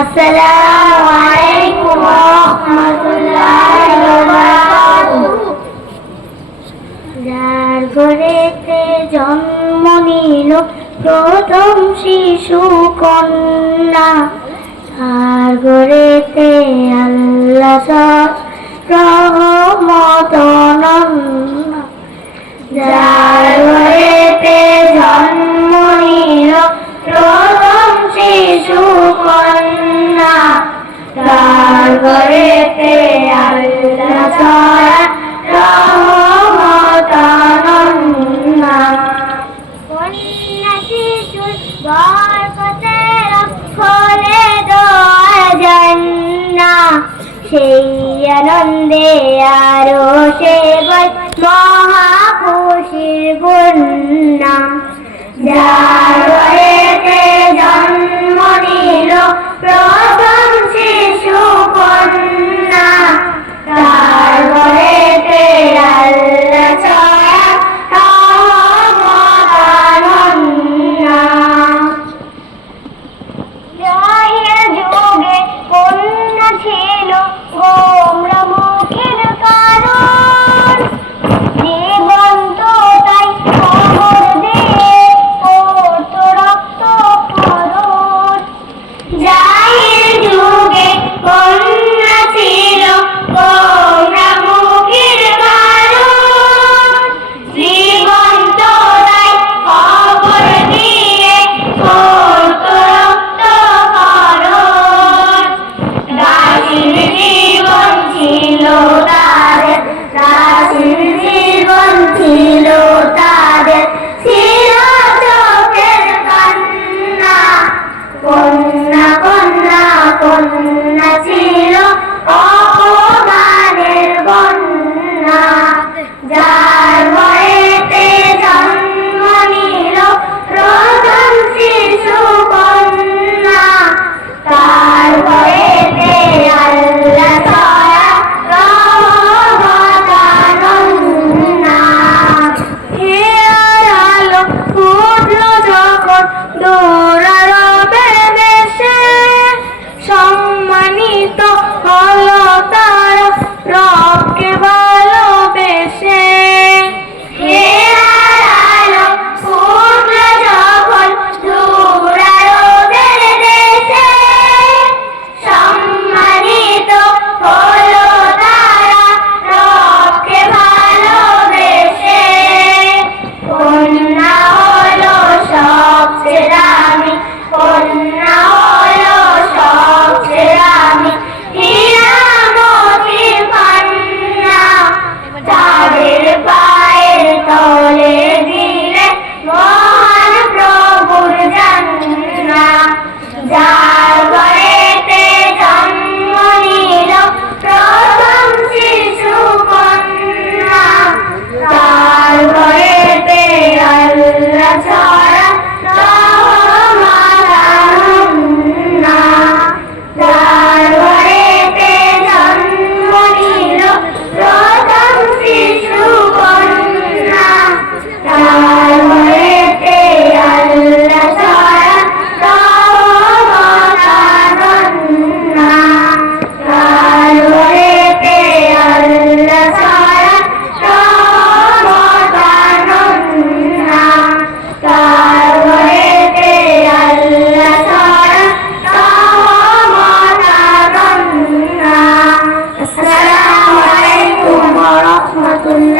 আসসালামু আলাইকুম ওয়া রাহমাতুল্লাহি ওয়া বারাকাতুহু। যার ঘরেতে জন্ম নিল প্রথম শিশু কন্যা, তার ঘরেতে আল্লাহ রহমত অনন্য। যার ঘরেতে জন্ম নিল প্রথম শিশু কন্যা, তার ঘরেতে আল্লাহ রহমত অনন্য। কন্যা শিশুর বরকতে ফলে দোয়া জান্নাত, সেই আনন্দে আরো সে মহা খুশির বন্যা। যার ঘরেতে জন্ম নিল প্রথম শিশু কন্যা, তার ঘরেতে আল্লাহ ছড়া রহমত অনন্য। জাহিলিয়া যুগে কন্যা ছিল গোমরা মুখের কারণ, জীবন্ত তাই খবর দিয়ে করত রক্ত ক্ষরণ। জাহিল যুগে কন্যা ছিল গোমরা মুখের কারণ, জীবন্ত তাই খবর দিয়ে করত রক্ত ক্ষরণ। দাসীর জীবন ছিল তাদের, দাসীর জীবন ছিল তাদের, ছিল চোখের কান্না। কন্যা কন্যা কন্যা ছিল অপমানের বন্যা। যার ঘরেতে জন্ম নিল প্রথম শিশু কন্যা, তার ঘরেতে আল্লাহ ছড়া রহমত অনন্য। হিরার আলো ফুটল যখন দূর আরবের দেশে, সম্মানিত হলো তারা রবকে ভালোবেসে। হিরার আলো ফুটল যখন দূর আরবের দেশে, সম্মানিত হলো তারা রবকে ভালোবেসে। কন্যা হলো সবচেয়ে দামি, কন্যা হলো সবচেয়ে দামি, হীরা মোতির কন্যা। তাদের পায়ের তলে দিলে মহান প্রভুর জান্নাত। যার ঘরেতে জন্ম নিল প্রথম শিশু কন্যা, তার ঘরেতে আল্লাহ ছড়া রহমত অনন্য। যার ঘরেতে জন্ম নিল প্রথম শিশু কন্যা, তার ঘরেতে আল্লাহ ছড়া রহমত অনন্য। তার ঘরেতে আল্লাহ ছড়া রহমত অনন্য। তার ঘরেতে আল্লাহ ছড়া রহমত অনন্য। আসসালামু আলাইকুম ওয়া রাহমাতুল্লাহ।